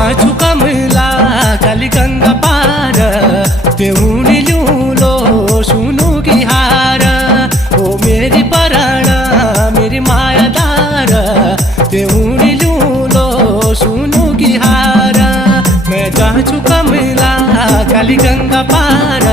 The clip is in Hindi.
जाछु कमला काली गंगा पार तेउनी ल्यूलो सुनु की हार। ओ मेरी पराणा मेरी मायादार तेउनी ल्यूलो सुनु की हार। मैं जाछु कमला काली गंगा पार